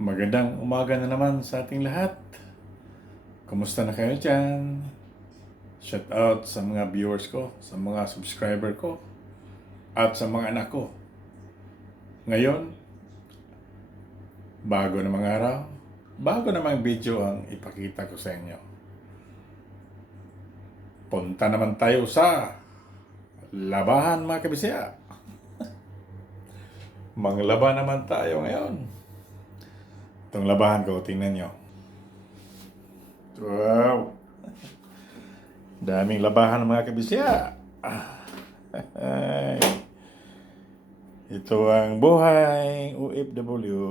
Magandang umaga na naman sa ating lahat. Kumusta na kayo dyan? Shout out sa mga viewers ko, sa mga subscriber ko, at sa mga anak ko. Ngayon, bago na mga araw, bago namang video ang ipakita ko sa inyo. Punta naman tayo sa labahan mga kabisya. Manglaba naman tayo ngayon. Itong labahan ko, tingnan nyo. Wow! Daming labahan mga kabisya. Ito ang buhay OFW.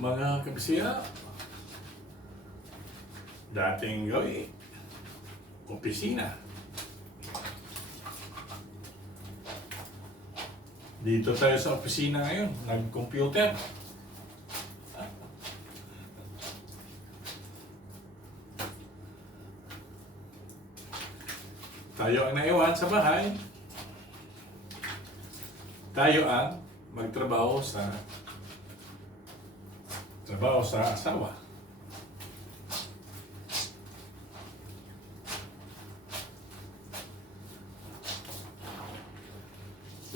Mga kabisya, dating gawin, opisina. Dito tayo sa opisina ngayon, nag-computer. Tayo ang naiwan sa bahay. Tayo ang magtrabaho sa trabaho sa asawa.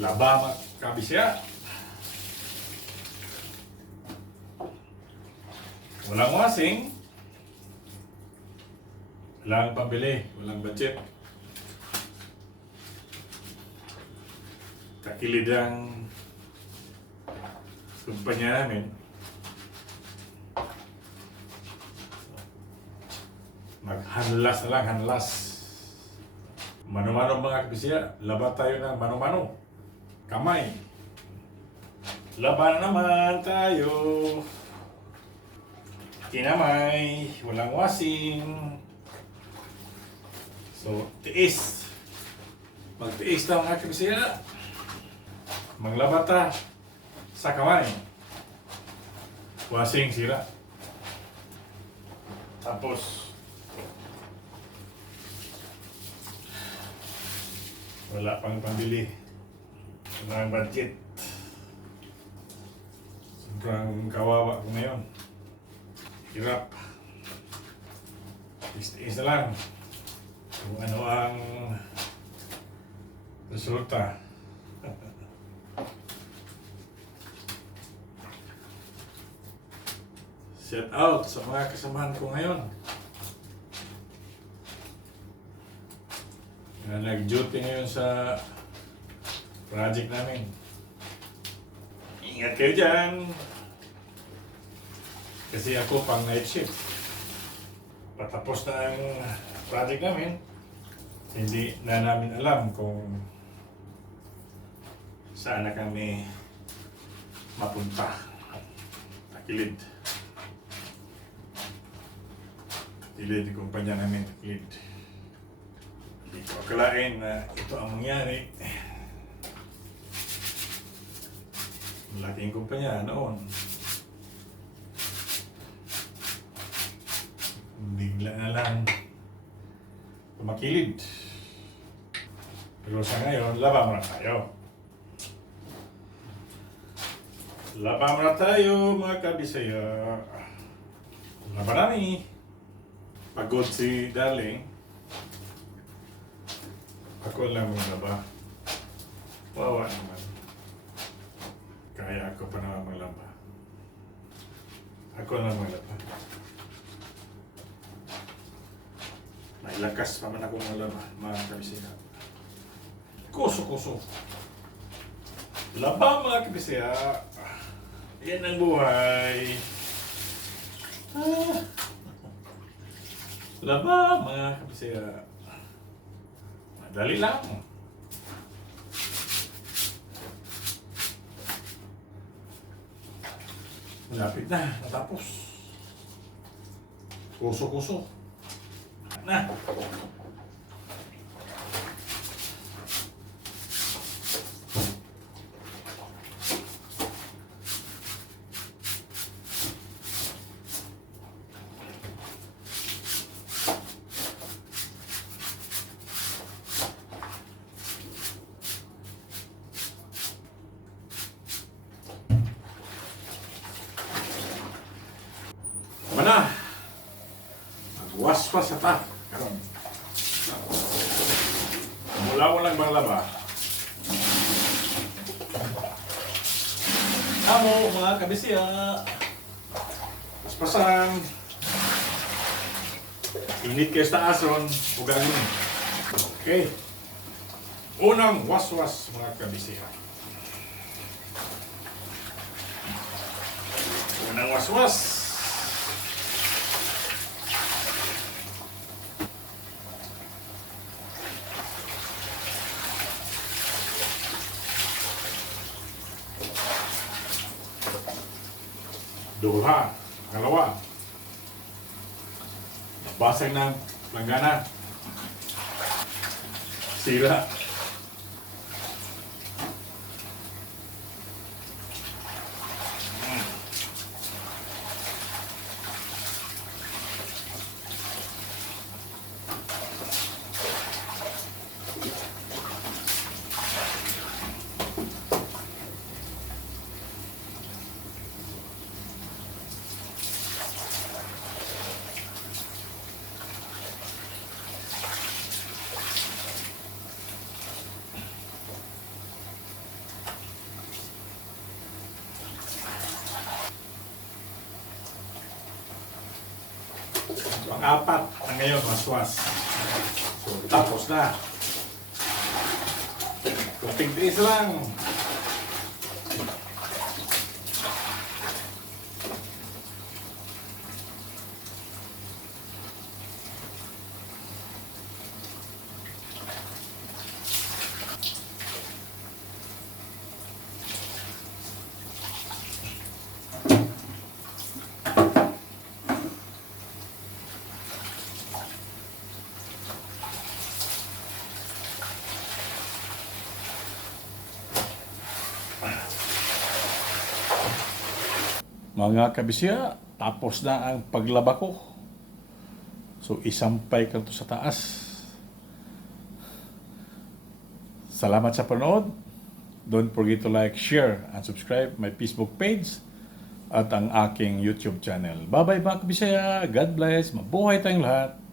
Laba kabisya. Walang wasing. Walang pambili. Walang budget. Takilid ang kumpanya namin. Maghanlas na lang, hanlas. Mano-mano mga kabisya, laba tayo ng mano-mano. Kamay. Laban naman tayo. Kinamay, walang wasing. So, tiis. Magtiis na mga kabisya. Maglaba ta sa kamay. Wasing sira. Tapos, wala pang pambili. Ang budget. Sobrang kawawa ko ngayon. Hirap. Na lang. Kung ano ang resulta. Shout out sa mga kasamahan ko ngayon. Na nag-duty ngayon sa project namin. Ingat kayo dyan! Kasi ako pang night shift. Patapos na ang project namin, hindi na namin alam kung saan na kami mapunta. Takilid. Takilid kumpanya namin, takilid. Hindi ko akalain na ito ang mangyari. Malaking kumpanya noon. Bigla na lang tumakilid. Pero sa ngayon, laba mo na tayo. Laba mo na tayo, mga kabisaya. Laba na ni. Pagod si Darling. Ako lang ang laba. Wawa naman. Kaya ako pa naman maglaba. Ako lang maglaba. May lakas pa man ako maglaba, mga kabisaya. Kuso-kuso. Laba mga kabisaya. Yan ang buhay. Ah. Laba mga kabisaya. Madali lang. Malapit na, natapos. Kuso-kuso. Na. Waswas sa ta. Karon. Mula mo lang bang laba. Amo, mga kabisya. Paspasan. Init kayo sa ason. Ugalin. Okay. Unang waswas mga kabisihan. Unang waswas. Duha. Pangalawa. Basag ng langgana. Sira. So, ang apat na ngayon, waswas. So, tapos na. Kunting tiis lang. Mga kabisya, tapos na ang paglaba ko. So, isampay ka to sa taas. Salamat sa panood. Don't forget to like, share, and subscribe my Facebook page at ang aking YouTube channel. Bye-bye mga kabisya. God bless. Mabuhay tayong lahat.